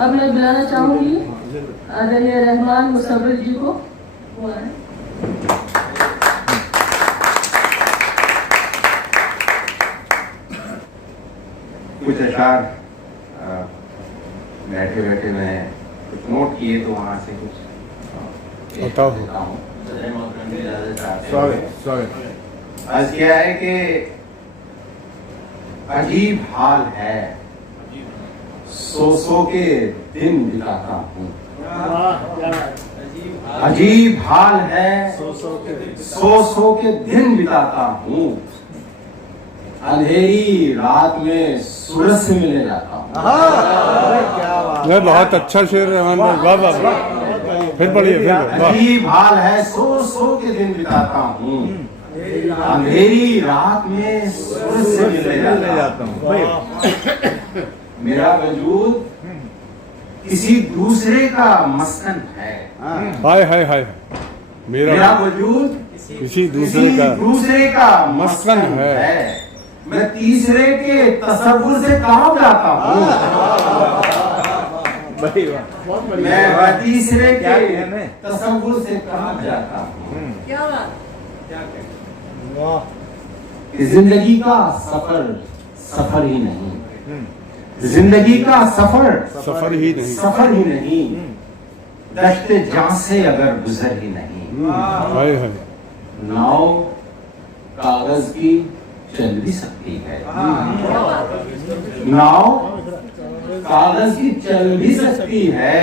अब मैं बुलाना चाहूंगी आदरणीय रहमान मुसव्विर जी को। कुछ अशार बैठे बैठे मैं कुछ नोट किए तो वहां से कुछ बताओ। आज क्या है कि अजीब हाल है, सौ के दिन बिताता हूँ। अजीब हाल है, सौ के दिन बिताता हूँ। अंधेरी रात में सूरज से मिलने जाता हूँ। मैं बहुत अच्छा शेर रहमान भाई, वाह वाह वाह। फिर पढ़िए फिर। अजीब हाल है, सौ के दिन बिताता हूँ। अंधेरी रात में सूरज से मिलने जाता हूँ। मेरा वजूद किसी दूसरे का मस्कन है। हाय हाय हाय। मेरा वजूद किसी दूसरे का मस्कन है। मैं तीसरे के तसव्वुर से कहाँ जाता हूँ। मैं तीसरे के तसव्वुर से कहाँ जाता हूँ। क्या बात। जिंदगी का सफर ही नहीं। जिंदगी का सफर ही नहीं। दश्ते जां से अगर गुजर ही नहीं। हाय हाय। नाव कागज की चल भी सकती है। नाव कागज की चल भी सकती है।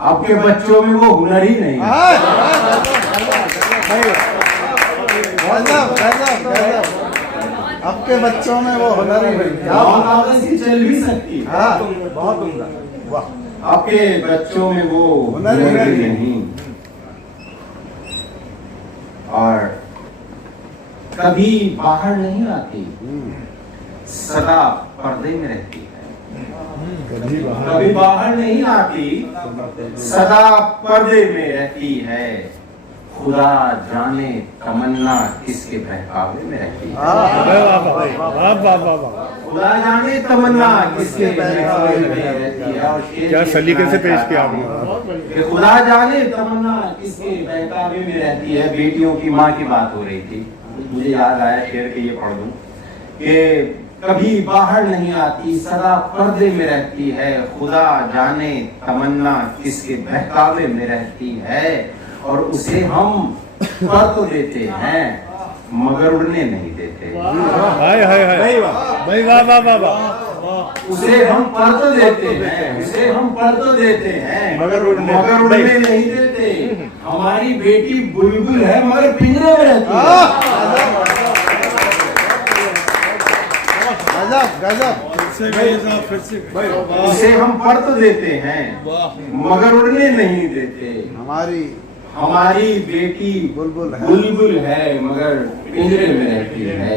आपके बच्चों में वो हुनर ही नहीं। आपके बच्चों में वो हुनर ही नहीं। नाव कागज की चल भी सकती है। बहुत उम्दा। आपके बच्चों में वो हुनर ही नहीं। और कभी बाहर नहीं आती, सदा पर्दे में रहती है। कभी बाहर नहीं आती, सदा पर्दे में रहती है। खुदा जाने तमन्ना किसके बहकावे में रहती है। खुदा जाने तमन्ना किसके बहकावे में रहती है। और क्या सलीके से पेश किया आपने। खुदा जाने तमन्ना किसके बहकावे में रहती है। बेटियों की माँ की बात हो रही थी, मुझे याद आया शेर के ये पढ़ दूं कि कभी बाहर नहीं आती, सदा पर्दे में रहती है। खुदा जाने तमन्ना किसके बहकावे में रहती है। और उसे हम पर तो देते हैं मगर उड़ने नहीं देते। हाय हाय हाय भाई, वाह वाह वाह वाह। उसे हम पर तो देते हैं, उसे हम पर तो देते हैं मगर उड़ने नहीं देते। हमारी बेटी बुलबुल है मगर पिंजरे में रहती है। गजब। उसे हम पर तो देते हैं मगर उड़ने नहीं देते। हमारी बेटी बुलबुल है मगर पिंजरे में रहती है।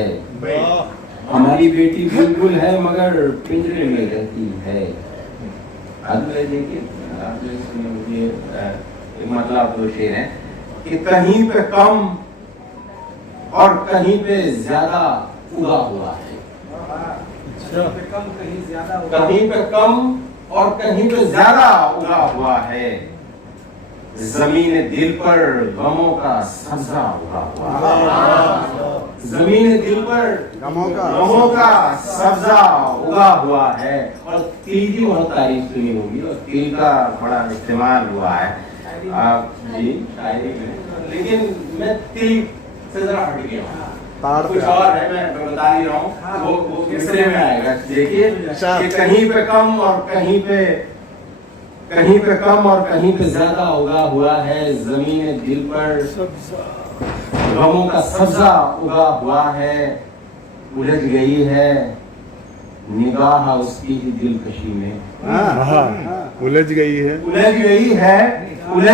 हमारी बेटी बुलबुल है मगर पिंजरे में रहती है। देखिए मतलब दो शेर है कि कहीं पे कम और कहीं पे ज्यादा उगा हुआ है। कहीं पे कम और कहीं पे ज्यादा उगा हुआ है। जमीन दिल पर गमों का सब्जा उगा हुआ है। जमीन दिल पर गमों का सब्जा उगा हुआ है। और तिल की बहुत तारीफ सुनी होगी और तिल का बड़ा इस्तेमाल हुआ है जी शायरी में। लेकिन मैं तिल से जरा हट गया हूँ, कुछ और है, मैं बता नहीं रहा हूँ। वो तीसरे में आएगा। देखिए कि कहीं पे कम और कहीं पे कम और कहीं पे ज्यादा उगा हुआ है। जमीन दिल पर गमों का सब्जा उगा हुआ है। उलझ गई है निगाह उसकी ही दिलकशी में। उलझ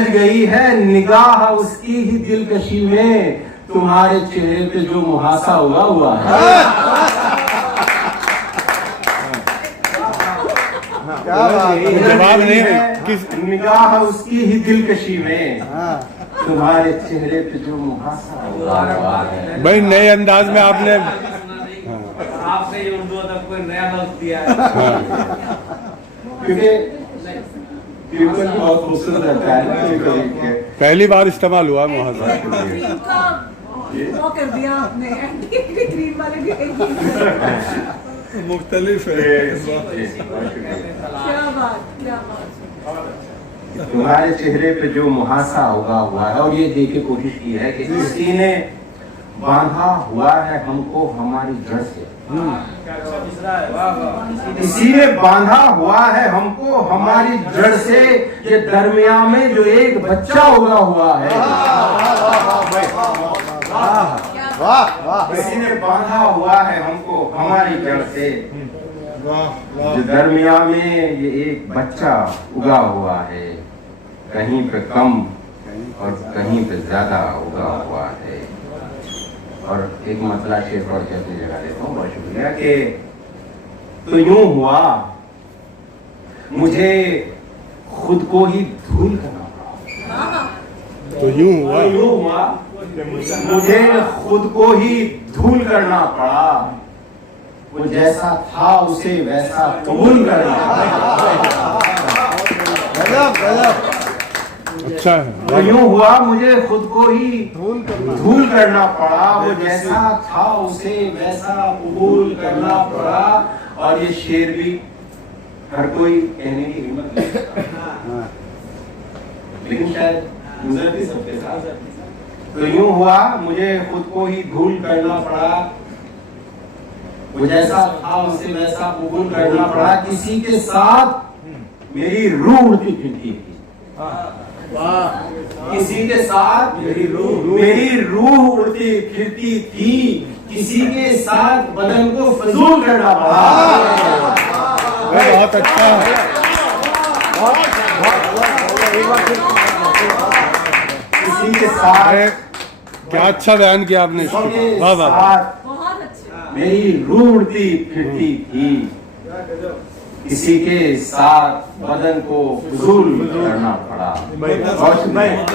गई है निगाह उसकी ही दिलकशी में। तुम्हारे चेहरे पे जो मुहासा उगा हुआ है। जवाब नहीं किस निगाह उसकी ही दिलकशी में। तुम्हारे चेहरे पे जो मुहासा उगा हुआ है। भाई नए अंदाज में आपने आपने ये उर्दू अदब को नया लफ्ज दिया है। क्योंकि कीर्तन बहुत खूबसूरत लगता है। पहली बार इस्तेमाल हुआ है मुहासा। क्रीम का वो कर दिया आपने, एंटी क्रीम वाले भी एक ही। मुख्तलिफ है। क्या बात। तुम्हारे चेहरे पे जो मुहासा उगा हुआ है, और ये देखने की कोशिश की है कि किसी ने बांधा हुआ है हमको हमारी जड़ से, किसी ने बांधा हुआ है हमको हमारी जड़ से। ये दरमियान में जो एक बच्चा उगा हुआ है, वाह वाह। किसी ने बांधा हुआ है हमको हमारी जड़ से। वाह जो दरमियान में ये एक बच्चा उगा हुआ है, कहीं पे कम और कहीं पे ज्यादा उगा हुआ है। और एक मसला शेर पढ़ के अपनी जगह देता हूँ, बहुत शुक्रिया। कि तो यूं हुआ मुझे खुद को ही धूल करना पड़ा। तो यूं हुआ, यूं हुआ मुझे खुद को ही धूल करना पड़ा। वो जैसा था उसे वैसा कबूल करना पड़ा। गजब गजब। अच्छा है। तो यूं हुआ मुझे खुद को ही धूल करना पड़ा। वो जैसा था उसे वैसा कबूल करना पड़ा। और ये शेर भी हर कोई कहने की हिम्मत नहीं करता, लेकिन शायद गुजर भी सबके साथ। तो यूं हुआ मुझे खुद को ही धूल करना पड़ा। वो जैसा था उसे वैसा कबूल करना पड़ा। किसी के साथ मेरी रूह उड़ती फिरती थी, किसी के साथ मेरी रूह उड़ती फिरती थी। किसी के साथ बदन को फजूल करना पड़ा। बहुत अच्छा है। किसी के साथ क्या अच्छा बयान किया आपने इसको। के वाह वाह। साथ बहुत अच्छा। मेरी रूह उड़ती फिरती थी। किसी के साथ बदन को फजूल करना पड़ा। बहुत शुक्रिया।